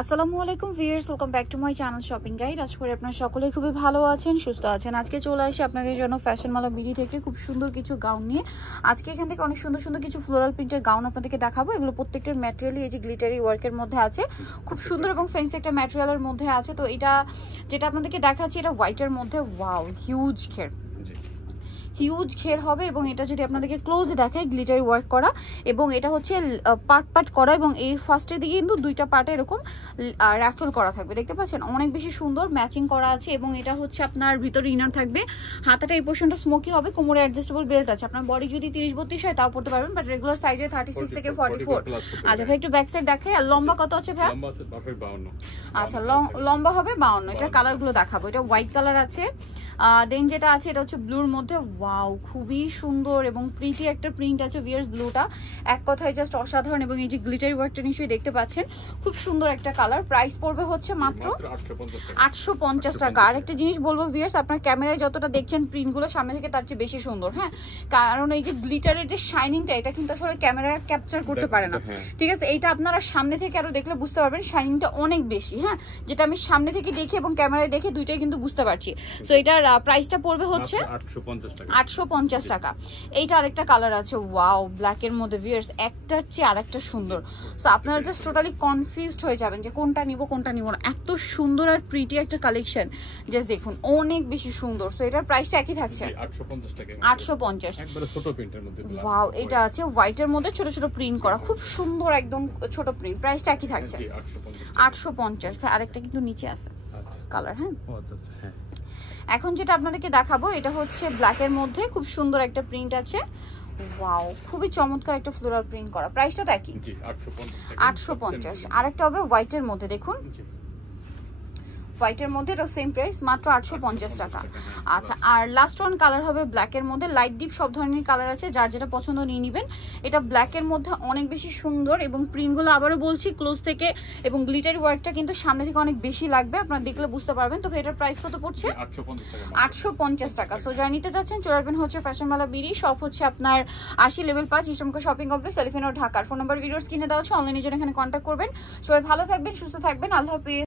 আসসালামু আলাইকুম viewers, welcome back to my channel shopping guide. আশা করি আপনারা সকলেই খুবই ভালো আছেন, সুস্থ আছেন। আজকে চলে আসি আপনাদের জন্য ফ্যাশন মালা বিডি থেকে খুব সুন্দর কিছু গাউন নিয়ে। আজকে এখান থেকে অনেক সুন্দর সুন্দর কিছু ফ্লোরাল প্রিন্টের গাউন আপনাদেরকে দেখাবো। এগুলো প্রত্যেকটার ম্যাটেরিয়ালই এই যে গ্লিটারি ওয়ার্কের মধ্যে আছে, খুব সুন্দর এবং ফ্যান্সি একটা ম্যাটেরিয়ালের মধ্যে আছে। তো এটা যেটা আপনাদেরকে দেখাচ্ছি এটা হোয়াইটের মধ্যে, ওয়াও হিউজ ঘের হবে। এবং এটা যদি আপনাদেরকে ক্লোজে দেখায়, গ্লিটারি ওয়ার্ক করা এবং এটা হচ্ছে পার্ট পার্ট করা এবং এই ফার্স্টের দিকে কিন্তু দুইটা পার্টে এরকম র্যাফেল করা থাকবে, দেখতে পাচ্ছেন অনেক বেশি সুন্দর ম্যাচিং করা আছে। এবং এটা হচ্ছে আপনার ভিতরে ইনার থাকবে, হাতাটা এই পোর্শনটা স্মোকি হবে, কোমরে অ্যাডজাস্টেবল বেল্ট আছে। আপনার বডি যদি 30-32 হয় তাও পড়তে পারবেন, বাট রেগুলার সাইজে 36 থেকে 44। আচ্ছা ভাই একটু ব্যাক সাইড দেখে। আর লম্বা কত আছে ভাই? আচ্ছা লম্বা হবে 52। এটা কালারগুলো দেখাবো। এটা হোয়াইট কালার আছে, দেন যেটা আছে এটা হচ্ছে ব্লুর মধ্যে, ওয়াও খুবই সুন্দর এবং প্রিটি একটা প্রিন্ট আছে ভিউয়ার্স। ব্লুটা এক কথায় জাস্ট অসাধারণ। এবং এই যে গ্লিটারি ওয়ার্কটা নিশ্চয়ই দেখতে পাচ্ছেন, খুব সুন্দর একটা কালার। প্রাইস পড়বে হচ্ছে মাত্র 850 টাকা। আর একটা জিনিস বলবো ভিউয়ার্স, আপনার ক্যামেরায় যতটা দেখছেন প্রিন্টগুলো সামনে থেকে তার চেয়ে বেশি সুন্দর, হ্যাঁ, কারণ এই যে গ্লিটারের যে শাইনিংটা এটা কিন্তু আসলে ক্যামেরায় ক্যাপচার করতে পারে না, ঠিক আছে। এইটা আপনারা সামনে থেকে আরো দেখলে বুঝতে পারবেন শাইনিংটা অনেক বেশি, হ্যাঁ, যেটা আমি সামনে থেকে দেখি এবং ক্যামেরায় দেখে দুইটাই কিন্তু বুঝতে পারছি। সো এটার প্রাইসটা পড়বে হচ্ছে 850 টাকা। এইটা আরেকটা কালার আছে, ওয়াও ব্ল্যাকের মধ্যে ভিউয়ার্স, একটার চেয়ে আরেকটা সুন্দর। সো আপনারা জাস্ট টোটালি কনফিউজড হয়ে যাবেন যে কোনটা নিব কোনটা নিব না। এত সুন্দর আর প্রিটি একটা কালেকশন, জাস্ট দেখুন অনেক বেশি সুন্দর। সো এটার প্রাইসটা একই থাকছে 850 টাকা, 850। একবারে ছোট প্রিন্টের মধ্যে, ওয়াও এটা আছে হোয়াইটের মধ্যে ছোট ছোট প্রিন্ট করা, খুব সুন্দর একদম ছোট প্রিন্ট। প্রাইসটা একই থাকছে 850। আরেকটা কিন্তু নিচে আছে কালার, হ্যাঁ। হ্যাঁ, এখন যেটা আপনাদেরকে দেখাবো এটা হচ্ছে ব্ল্যাকের মধ্যে, খুব সুন্দর একটা প্রিন্ট আছে, ওয়াও খুবই চমৎকার একটা ফ্লোরাল প্রিন্ট করা। প্রাইসটা একই 850। আরেকটা হবে হোয়াইটের মধ্যে, দেখুন হোয়াইটের মধ্যে এটা সেম প্রাইস, মাত্র 850 টাকা। আচ্ছা, আর লাস্ট ওয়ান কালার হবে ব্ল্যাকের মধ্যে, লাইট ডিপ সব ধরনের কালার আছে, যার যেটা পছন্দ নিয়ে নেবেন। এটা ব্ল্যাকের মধ্যে অনেক বেশি সুন্দর এবং প্রিন্টগুলো আবারও বলছি ক্লোজ থেকে এবং গ্লিটার ওয়ার্কটা কিন্তু সামনে থেকে অনেক বেশি লাগবে, আপনারা দেখলে বুঝতে পারবেন। তো এটার প্রাইস কত পড়ছে? 850 টাকা। সো যারা নিতে চাচ্ছেন চলে আসবেন হচ্ছে ফ্যাশন মালা বিডি, শপ হচ্ছে আপনার 80 লেভেল 5 ইসলামকো শপিং কমপ্লেক্স, এলিফ্যান্ট রোড, ঢাকার। ফোন নাম্বার ভিডিওস কিনে দেওয়া হচ্ছে, অনলাইনে জন্য এখানে কন্ট্যাক্ট করবেন। সবাই ভালো থাকবেন, সুস্থ থাকবেন, আল্লাহ হাফেজ।